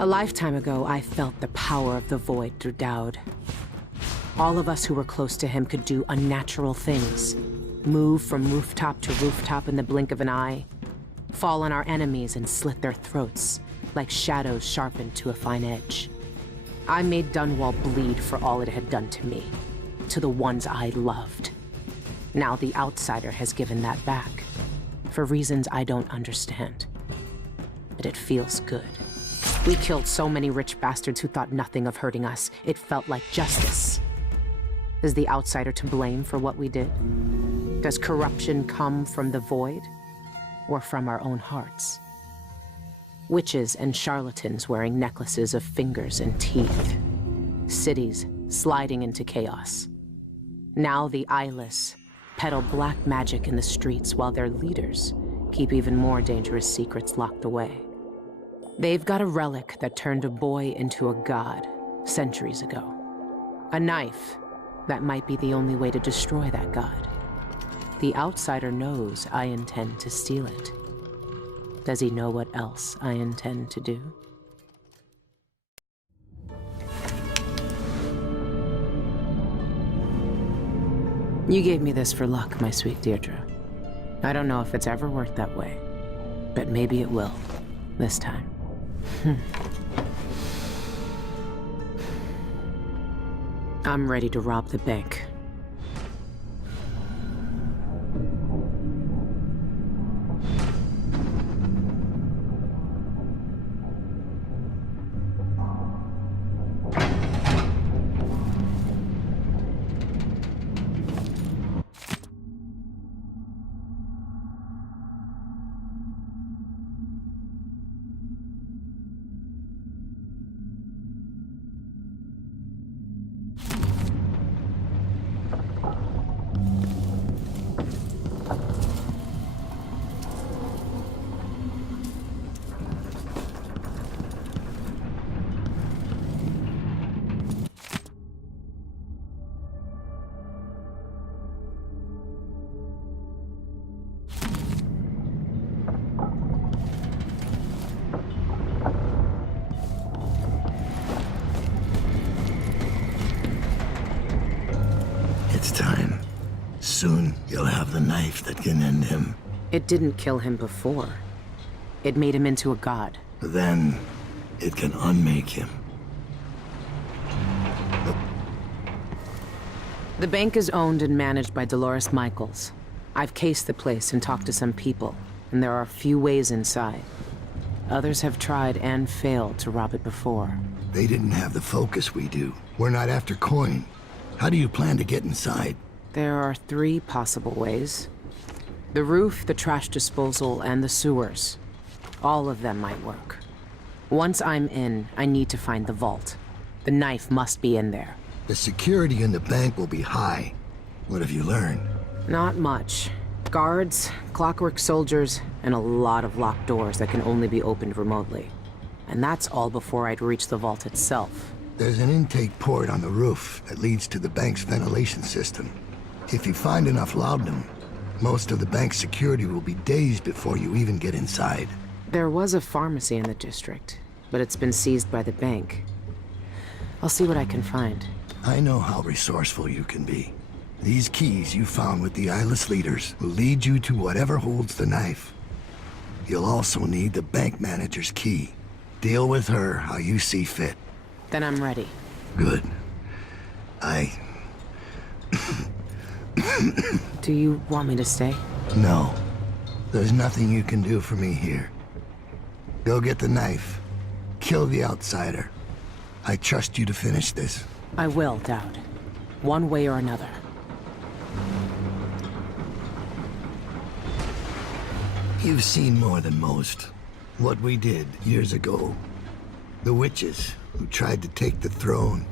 A lifetime ago, I felt the power of the void through Dowd. All of us who were close to him could do unnatural things. Move from rooftop to rooftop in the blink of an eye. Fall on our enemies and slit their throats, like shadows sharpened to a fine edge. I made Dunwall bleed for all it had done to me, to the ones I loved. Now the outsider has given that back, for reasons I don't understand. But it feels good. We killed so many rich bastards who thought nothing of hurting us. It felt like justice. Is the outsider to blame for what we did? Does corruption come from the void, or from our own hearts? Witches and charlatans wearing necklaces of fingers and teeth. Cities sliding into chaos. Now the eyeless peddle black magic in the streets while their leaders keep even more dangerous secrets locked away. They've got a relic that turned a boy into a god centuries ago. A knife that might be the only way to destroy that god. The outsider knows I intend to steal it. Does he know what else I intend to do? You gave me this for luck, my sweet Deirdre. I don't know if it's ever worked that way, but maybe it will, this time. I'm ready to rob the bank. It's time. Soon, you'll have the knife that can end him. It didn't kill him before. It made him into a god. Then, it can unmake him. The bank is owned and managed by Dolores Michaels. I've cased the place and talked to some people, and there are a few ways inside. Others have tried and failed to rob it before. They didn't have the focus we do. We're not after coin. How do you plan to get inside? There are 3 possible ways. The roof, the trash disposal, and the sewers. All of them might work. Once I'm in, I need to find the vault. The knife must be in there. The security in the bank will be high. What have you learned? Not much. Guards, clockwork soldiers, and a lot of locked doors that can only be opened remotely. And that's all before I'd reach the vault itself. There's an intake port on the roof that leads to the bank's ventilation system. If you find enough laudanum, most of the bank's security will be days before you even get inside. There was a pharmacy in the district, but it's been seized by the bank. I'll see what I can find. I know how resourceful you can be. These keys you found with the eyeless leaders will lead you to whatever holds the knife. You'll also need the bank manager's key. Deal with her how you see fit. Then I'm ready. Good. Do you want me to stay? No. There's nothing you can do for me here. Go get the knife. Kill the outsider. I trust you to finish this. I will, Dowd. One way or another. You've seen more than most. What we did years ago. The witches who tried to take the throne.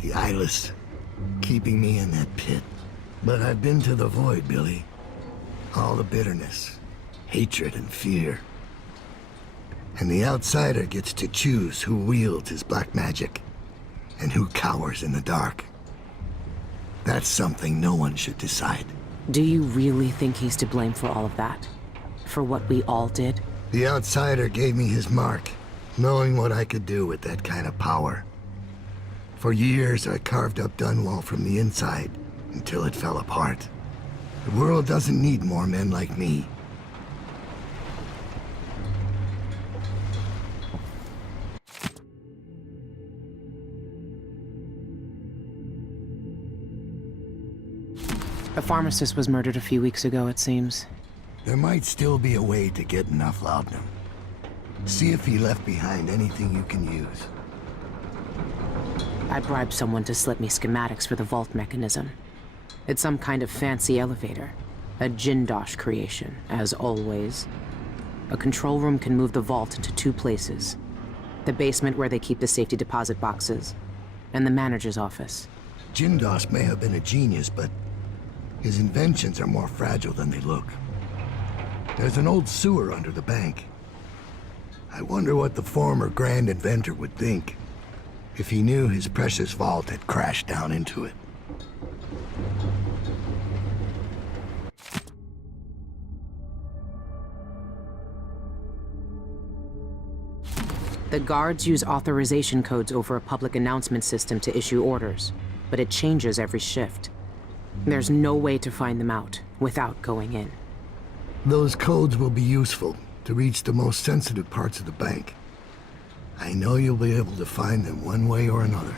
The eyeless, keeping me in that pit. But I've been to the void, Billy. All the bitterness, hatred, and fear. And the outsider gets to choose who wields his black magic, and who cowers in the dark. That's something no one should decide. Do you really think he's to blame for all of that? For what we all did? The outsider gave me his mark, knowing what I could do with that kind of power. For years, I carved up Dunwall from the inside until it fell apart. The world doesn't need more men like me. A pharmacist was murdered a few weeks ago, it seems. There might still be a way to get enough laudanum. See if he left behind anything you can use. I bribed someone to slip me schematics for the vault mechanism. It's some kind of fancy elevator. A Jindosh creation, as always. A control room can move the vault into two places. The basement where they keep the safety deposit boxes, and the manager's office. Jindosh may have been a genius, but his inventions are more fragile than they look. There's an old sewer under the bank. I wonder what the former grand inventor would think if he knew his precious vault had crashed down into it. The guards use authorization codes over a public announcement system to issue orders, but it changes every shift. There's no way to find them out without going in. Those codes will be useful to reach the most sensitive parts of the bank. I know you'll be able to find them one way or another.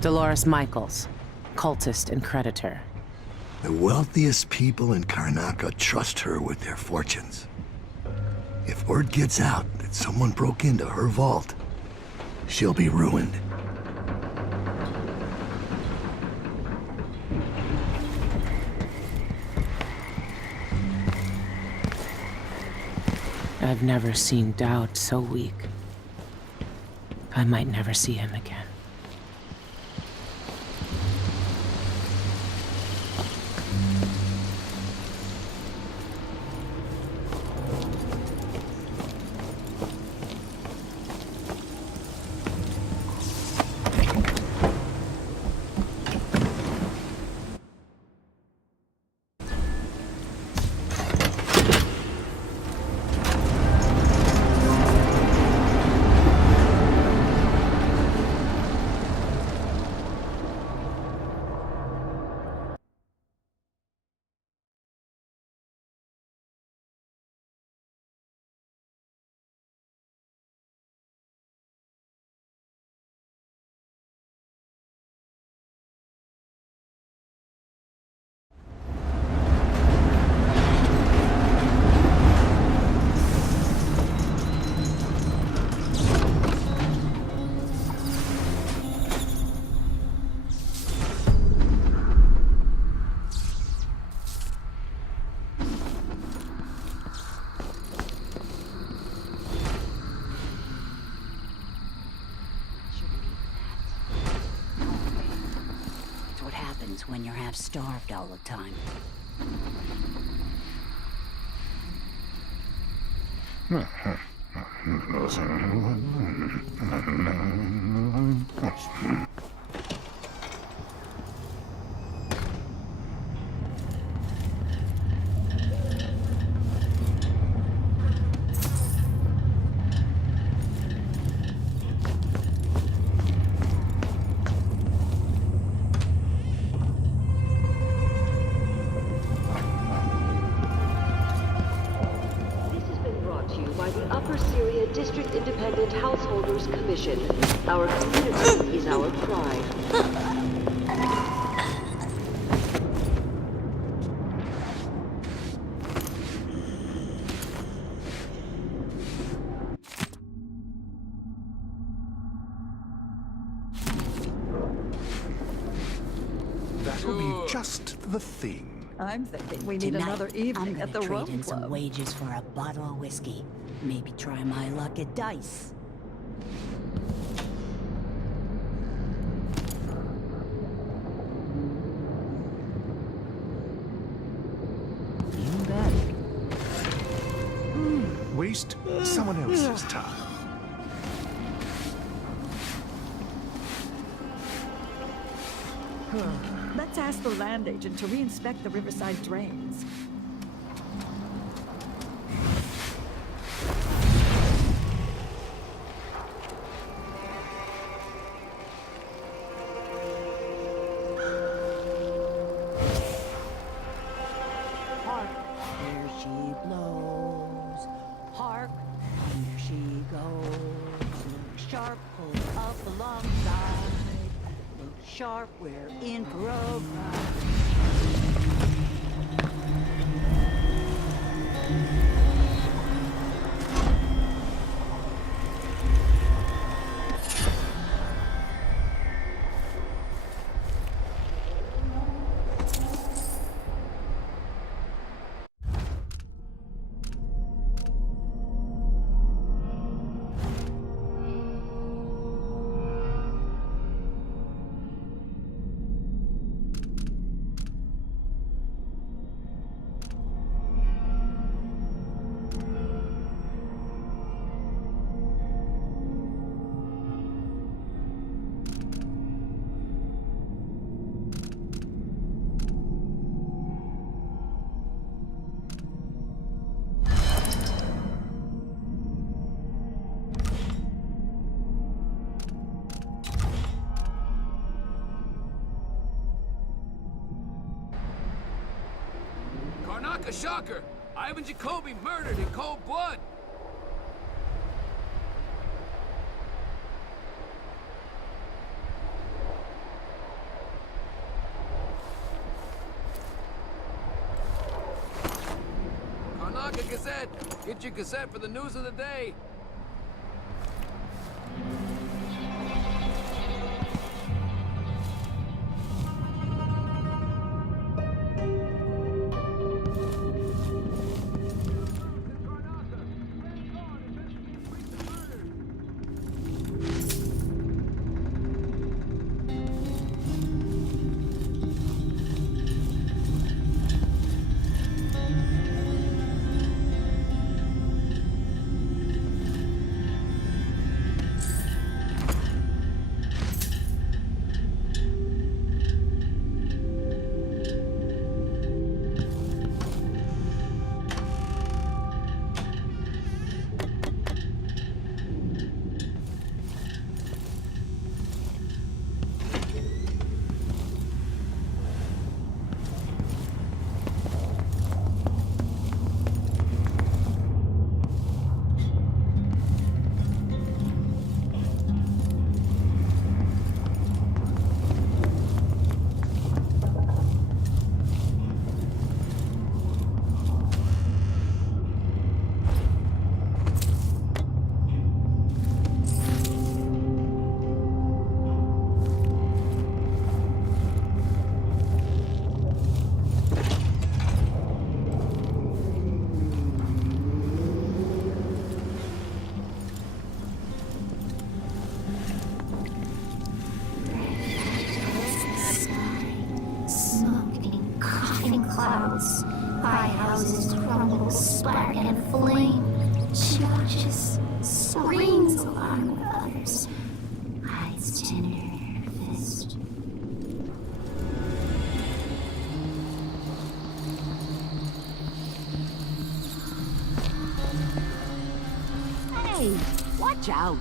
Dolores Michaels, cultist and creditor. The wealthiest people in Karnaca trust her with their fortunes. If word gets out that someone broke into her vault, she'll be ruined. I've never seen Dowd so weak. I might never see him again. When you're half starved all the time. District Independent Householders Commission. Our community is our pride. That'll be just the thing. I'm thinking we need Tonight, another evening I'm at the gonna Rum trade in some Club. wages for a bottle of whiskey. Maybe try my luck at dice. You bet. Waste someone else's time. Let's ask the land agent to re-inspect the riverside drains. go. Look sharp, pull up alongside. Look sharp, we're in for a ride. Karnaka shocker! Ivan Jacoby murdered in cold blood! Karnaka Gazette! Get your Gazette for the news of the day! Clouds, high houses crumble, spark and flame. She watches, screams along with others, hides tender in her fist. Hey, watch out!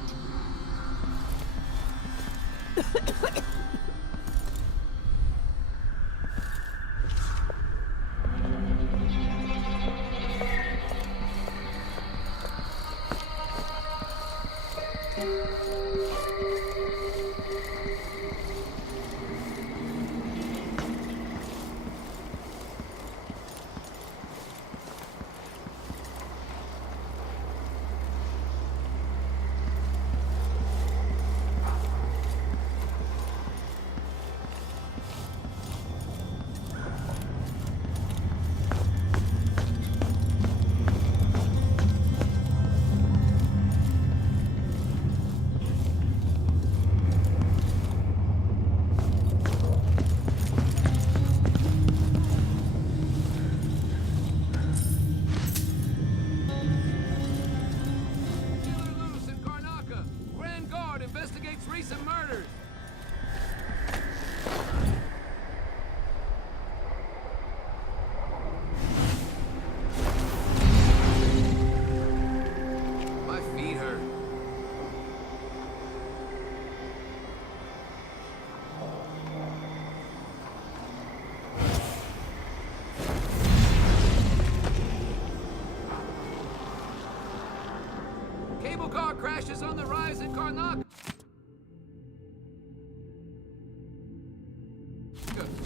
cable car crashes on the rise in Karnak.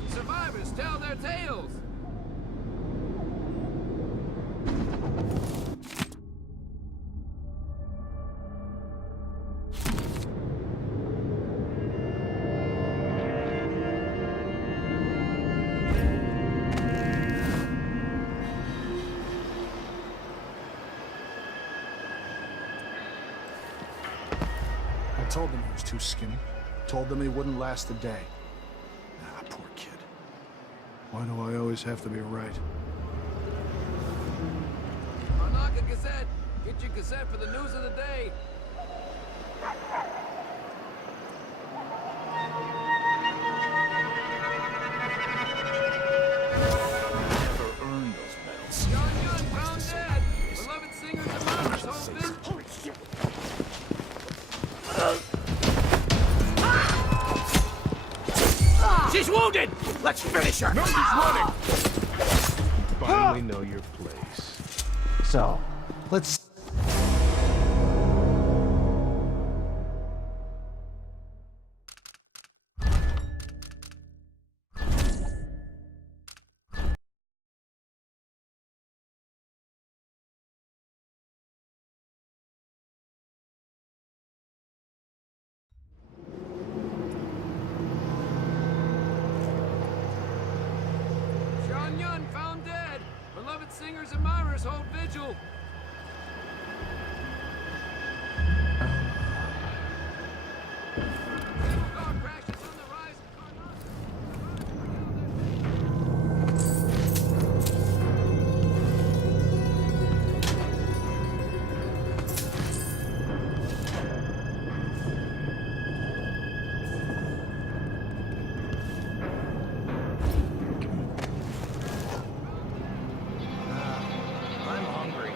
Survivors tell their tales. I told them he was too skinny. Told them he wouldn't last a day. Ah, poor kid. Why do I always have to be right? Karnak Gazette. Get your Gazette for the news of the day. Never earned those medals. John Young found dead. Beloved singers and mothers home visit. She's wounded! Let's finish her! No, he's running! Finally know your place. So, let's... John Young found dead. Beloved singers and mothers hold vigil. Cable car crashes on the rise in Karnak. I'm hungry.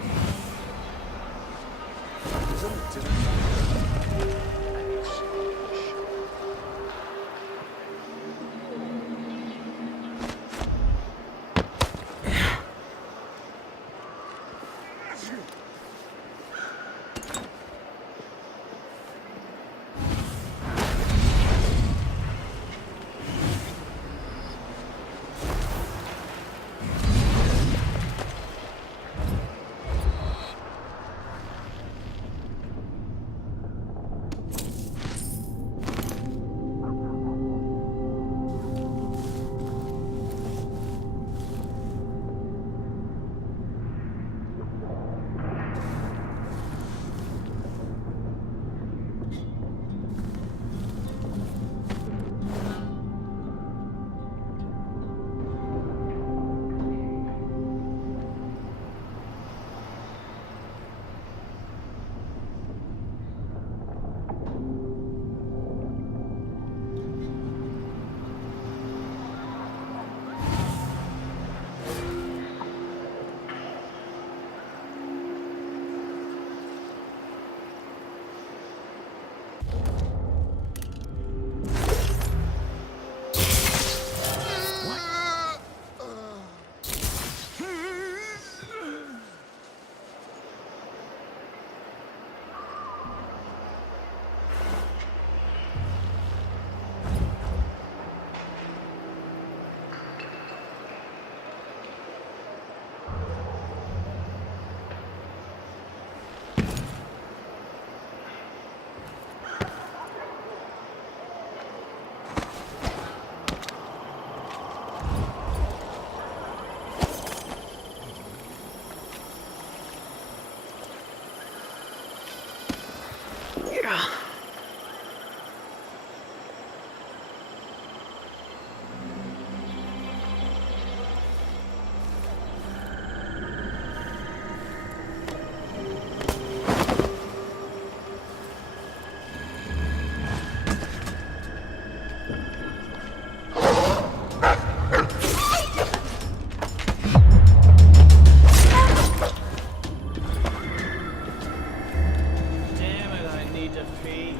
Damn it, I need to pee.